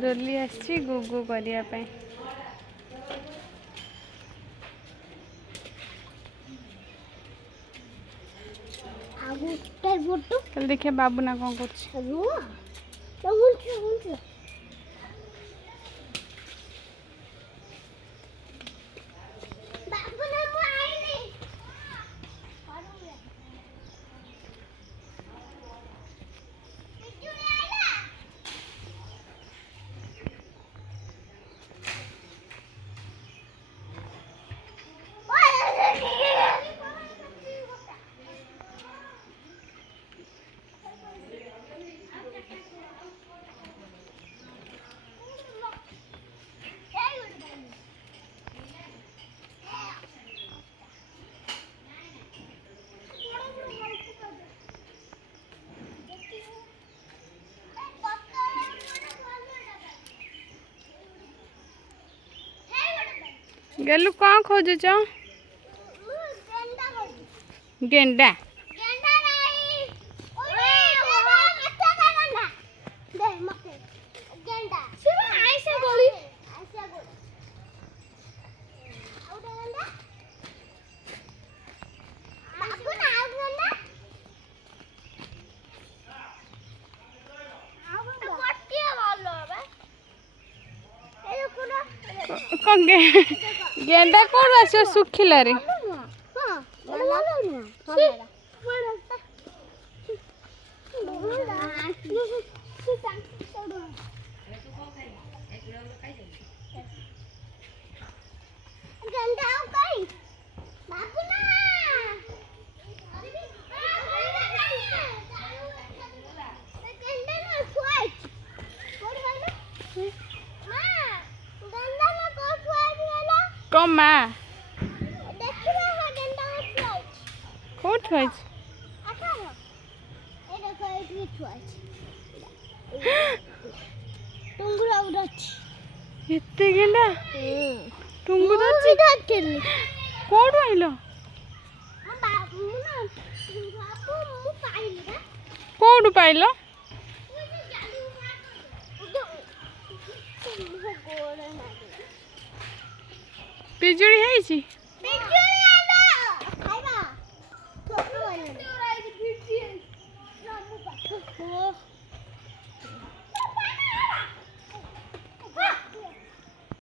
डोली आसी गुगु करिया पे चल देखिए बाबू ना कौन कर गेलु कौन खोजुच गेंडा कौन गेंडा कौन आस सुखिला रे कौन माँ कौट एते गेंडा टुंगु कौट आइल कौट पाइल पिजुड़ी है